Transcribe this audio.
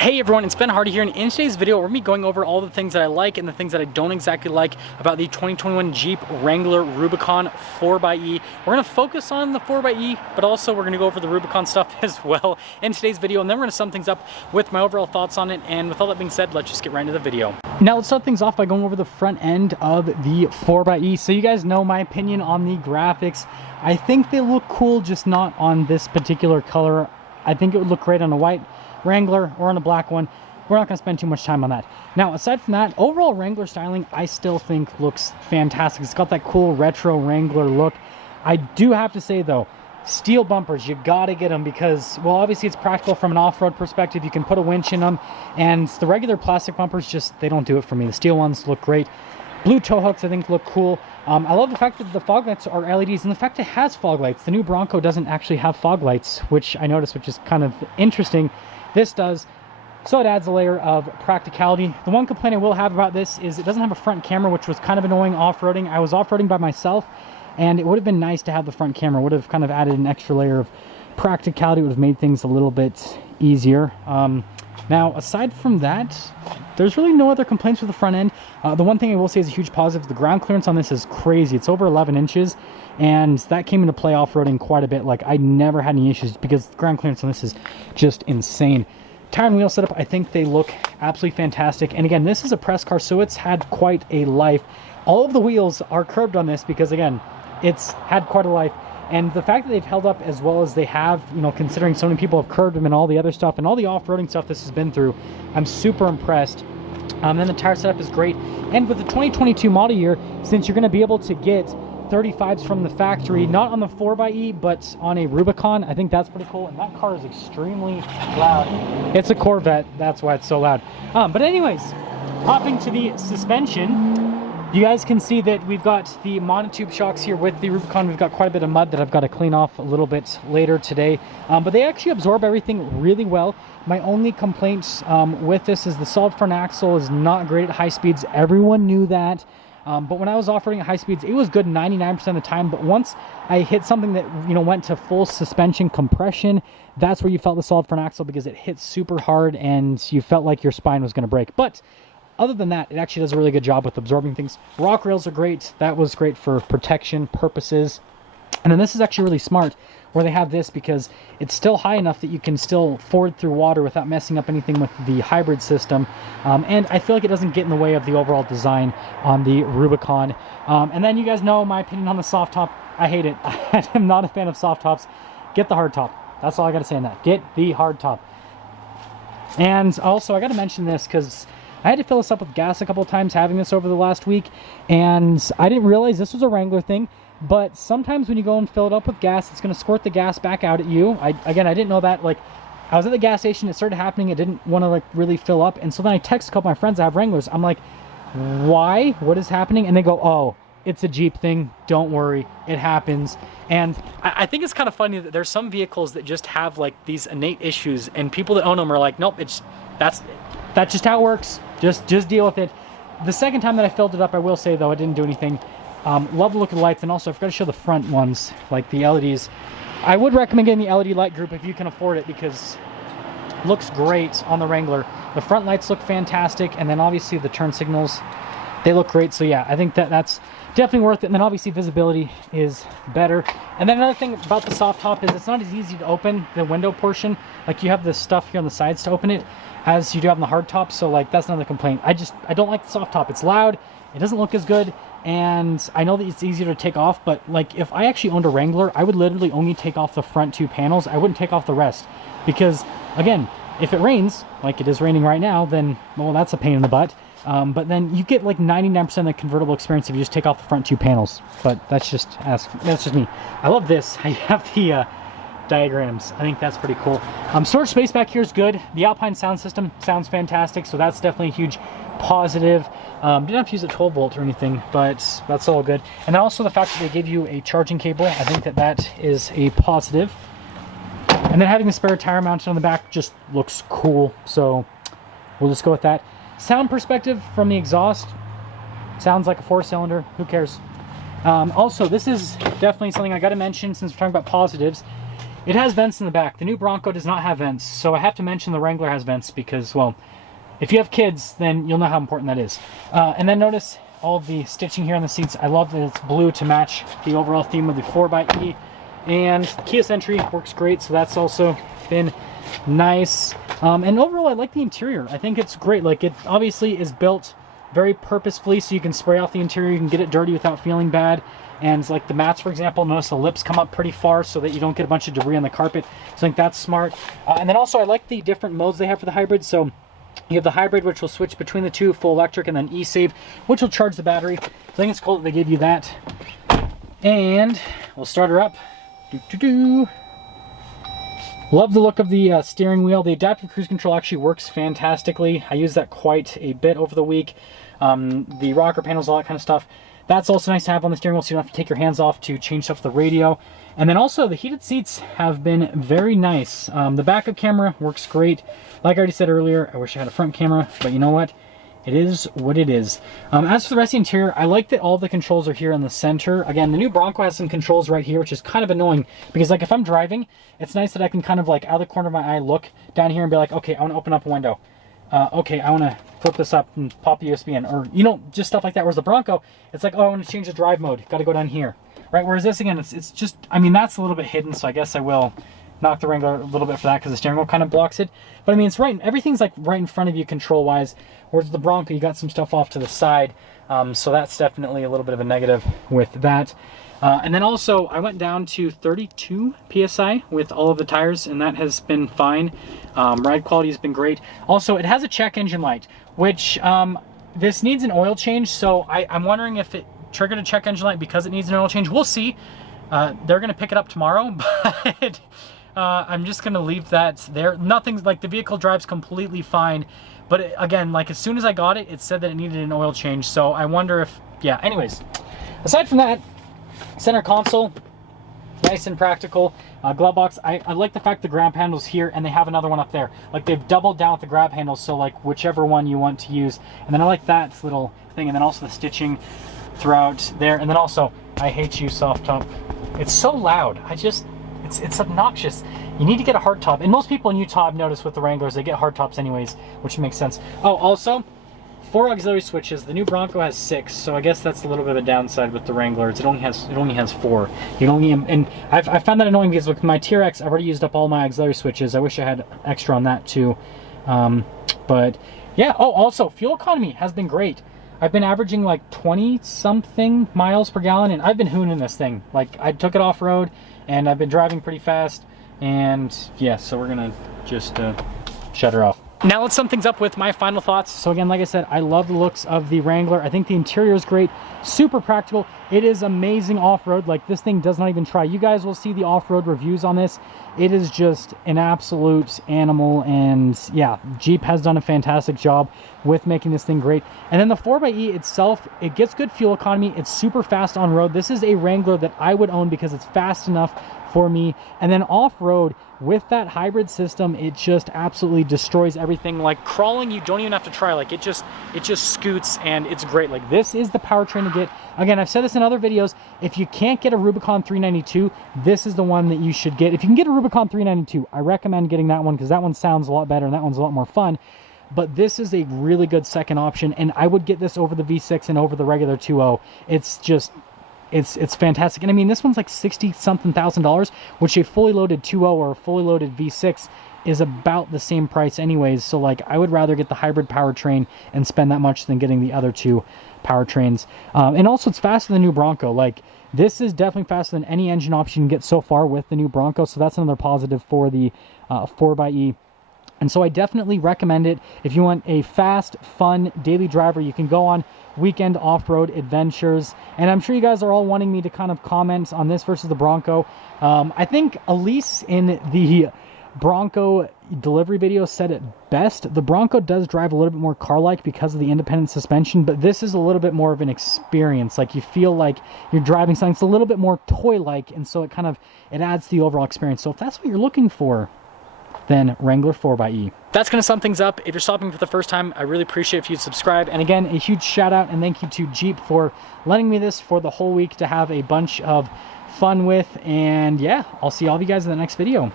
Hey everyone, it's Ben Hardy here, and in today's video we're going to be going over all the things that I like and the things that I don't exactly like about the 2021 Jeep Wrangler Rubicon 4xe. We're going to focus on the 4xe, but also we're going to go over the Rubicon stuff as well in today's video, and then we're going to sum things up with my overall thoughts on it. And with all that being said, let's just get right into the video. Now let's start things off by going over the front end of the 4xe. So you guys know my opinion on the graphics. I think they look cool, just not on this particular color. I think it would look great on a white Wrangler or on a black one. We're not going to spend too much time on that. Now, aside from that, overall Wrangler styling I still think looks fantastic. It's got that cool retro Wrangler look. I do have to say though, steel bumpers, you gotta get them because, well, obviously it's practical from an off-road perspective. You can put a winch in them, and the regular plastic bumpers just, they don't do it for me. The steel ones look great. Blue tow hooks I think look cool. I love the fact that the fog lights are LEDs, and the fact it has fog lights. The new Bronco doesn't actually have fog lights, which I noticed, which is kind of interesting. This does, so it adds a layer of practicality. The one complaint I will have about this is it doesn't have a front camera, which was kind of annoying off-roading. I was off-roading by myself, and it would have been nice to have the front camera. It would have kind of added an extra layer of practicality. It would have made things a little bit easier. Now, aside from that, there's really no other complaints with the front end. The one thing I will say is a huge positive. The ground clearance on this is crazy. It's over 11 inches, and that came into play off-roading quite a bit. Like, I never had any issues because the ground clearance on this is just insane. Tire and wheel setup, I think they look absolutely fantastic. And again, this is a press car, so it's had quite a life. All of the wheels are curved on this because, again, it's had quite a life. And the fact that they've held up as well as they have, you know, considering so many people have curved them and all the other stuff and all the off-roading stuff this has been through, I'm super impressed. Then the tire setup is great. And with the 2022 model year, since you're going to be able to get 35s from the factory, not on the 4xe, but on a Rubicon, I think that's pretty cool. And that car is extremely loud. It's a Corvette, that's why it's so loud. But anyways, hopping to the suspension, you guys can see that we've got the monotube shocks here with the Rubicon. We've got quite a bit of mud that I've got to clean off a little bit later today. But they actually absorb everything really well. My only complaint with this is the solid front axle is not great at high speeds. Everyone knew that. But when I was off-roading at high speeds, it was good 99% of the time. But once I hit something that, you know, went to full suspension compression, that's where you felt the solid front axle because it hit super hard and you felt like your spine was going to break. But other than that, it actually does a really good job with absorbing things. Rock rails are great. That was great for protection purposes. And then this is actually really smart where they have this because it's still high enough that you can still ford through water without messing up anything with the hybrid system. And I feel like it doesn't get in the way of the overall design on the Rubicon. And then you guys know my opinion on the soft top. I hate it. I am not a fan of soft tops. Get the hard top. That's all I got to say on that. Get the hard top. And also, I got to mention this because I had to fill this up with gas a couple of times having this over the last week, and I didn't realize this was a Wrangler thing, but sometimes when you go and fill it up with gas, it's going to squirt the gas back out at you. I didn't know that. Like, I was at the gas station, it started happening, it didn't want to, like, really fill up, and so then I text a couple of my friends that have Wranglers. I'm like, why? What is happening? And they go, oh, it's a Jeep thing, don't worry, it happens. And I think it's kind of funny that there's some vehicles that just have, like, these innate issues, and people that own them are like, nope, that's just how it works. Just deal with it. The second time that I filled it up, I will say though, it didn't do anything. Love the look of the lights, and also I forgot to show the front ones, like the LEDs. I would recommend getting the LED light group if you can afford it because it looks great on the Wrangler. The front lights look fantastic, and then obviously the turn signals, they look great. So yeah, I think that's definitely worth it. And then obviously visibility is better. And then another thing about the soft top is it's not as easy to open the window portion. Like, you have this stuff here on the sides to open it as you do have on the hard top. So like, that's another complaint. I don't like the soft top. It's loud, it doesn't look as good, and I know that it's easier to take off, but like, if I actually owned a Wrangler, I would literally only take off the front two panels. I wouldn't take off the rest because, again, if it rains like it is raining right now, then, well, that's a pain in the butt. But then you get like 99% of the convertible experience if you just take off the front two panels. But that's just me. I love this. I have the diagrams. I think that's pretty cool. Storage space back here is good. The Alpine sound system sounds fantastic, so that's definitely a huge positive. Didn't have to use a 12 volt or anything, but that's all good. And also the fact that they give you a charging cable, I think that is a positive. And then having the spare tire mounted on the back just looks cool, so we'll just go with that. Sound perspective from the exhaust, sounds like a 4-cylinder. Who cares? Also, this is definitely something I got to mention since we're talking about positives. it has vents in the back. The new Bronco does not have vents, so I have to mention the Wrangler has vents because, well, if you have kids, then you'll know how important that is. And then notice all of the stitching here on the seats. I love that it's blue to match the overall theme of the 4xe. And keyless entry works great, so that's also been nice. And overall, I like the interior. I think it's great. Like, it obviously is built very purposefully, so you can spray off the interior, you can get it dirty without feeling bad. And like the mats, for example, notice the lips come up pretty far so that you don't get a bunch of debris on the carpet. So I think that's smart. And then also, I like the different modes they have for the hybrid. So you have the hybrid, which will switch between the two, full electric, and then e-save, which will charge the battery. So I think it's cool that they give you that. And we'll start her up. Love the look of the steering wheel. The adaptive cruise control actually works fantastically. I use that quite a bit over the week. The rocker panels, all that kind of stuff. That's also nice to have on the steering wheel, so you don't have to take your hands off to change stuff with the radio. And then also, the heated seats have been very nice. The backup camera works great. Like I already said earlier, I wish I had a front camera, but you know what? It is what it is. As for the rest of the interior, I like that all the controls are here in the center. Again, the new Bronco has some controls right here, which is kind of annoying because, like, if I'm driving, it's nice that I can kind of, like, out of the corner of my eye, look down here and be like, okay, I want to open up a window. Okay, I want to flip this up and pop the USB in, or, you know, just stuff like that. Whereas the Bronco, it's like, oh, I want to change the drive mode. Got to go down here, right? Whereas this, again, it's just, I mean, that's a little bit hidden, so I guess I will knock the Wrangler a little bit for that because the steering wheel kind of blocks it. But I mean, it's right, everything's like right in front of you control-wise. Whereas the Bronco, you got some stuff off to the side, so that's definitely a little bit of a negative with that. And then also, I went down to 32 PSI with all of the tires, and that has been fine. Ride quality has been great. Also, it has a check engine light, which this needs an oil change, so I'm wondering if it triggered a check engine light because it needs an oil change. We'll see. They're going to pick it up tomorrow, but I'm just going to leave that there. Nothing's, like, the vehicle drives completely fine. But again, like, as soon as I got it, it said that it needed an oil change. So I wonder if, yeah, anyways. Aside from that, center console, nice and practical. Glove box, I like the fact the grab handle's here and they have another one up there. Like, they've doubled down with the grab handles, so like whichever one you want to use. And then I like that little thing, and then also the stitching throughout there. And then also, I hate you, soft top. It's so loud. It's obnoxious. You need to get a hard top. And most people in Utah, I've noticed with the Wranglers, they get hard tops anyways, which makes sense. Oh, also, 4 auxiliary switches. The new Bronco has 6, so I guess that's a little bit of a downside with the Wrangler. It only has 4. You only, and I found that annoying because with my TRX, I've already used up all my auxiliary switches. I wish I had extra on that too. But yeah. Oh, also, fuel economy has been great. I've been averaging like 20-something miles per gallon, and I've been hooning this thing. Like, I took it off-road, and I've been driving pretty fast, and yeah, so we're gonna just shut her off. Now let's sum things up with my final thoughts. So again, like I said, I love the looks of the Wrangler. I think the interior is great, super practical. It is amazing off-road. Like, this thing does not even try. You guys will see the off-road reviews on this. It is just an absolute animal, and yeah, Jeep has done a fantastic job with making this thing great. And then the 4xe itself, it gets good fuel economy. It's super fast on road. This is a Wrangler that I would own because it's fast enough for me. And then off-road, with that hybrid system, it just absolutely destroys everything. Like, crawling, you don't even have to try. Like, it just scoots, and it's great. Like, this is the powertrain to get. Again, I've said this in other videos. If you can't get a Rubicon 392, this is the one that you should get. If you can get a Rubicon 392, I recommend getting that one because that one sounds a lot better and that one's a lot more fun. But this is a really good second option, and I would get this over the V6 and over the regular 2.0. It's just, it's fantastic. And I mean, this one's like $60-something thousand, which a fully loaded 2.0 or a fully loaded V6 is about the same price anyways. So like, I would rather get the hybrid powertrain and spend that much than getting the other two powertrains. And also, it's faster than the new Bronco. Like, this is definitely faster than any engine option you can get so far with the new Bronco. So that's another positive for the 4xe. And so I definitely recommend it. If you want a fast, fun daily driver, you can go on weekend off-road adventures. And I'm sure you guys are all wanting me to kind of comment on this versus the Bronco. I think Elise in the Bronco delivery video said it best. The Bronco does drive a little bit more car-like because of the independent suspension, but this is a little bit more of an experience. Like, you feel like you're driving something. It's a little bit more toy-like, and so it adds to the overall experience. So if that's what you're looking for, then Wrangler 4xe. That's going to sum things up. If you're stopping for the first time, I really appreciate if you'd subscribe. And again, a huge shout out and thank you to Jeep for letting me this for the whole week to have a bunch of fun with. And yeah, I'll see all of you guys in the next video.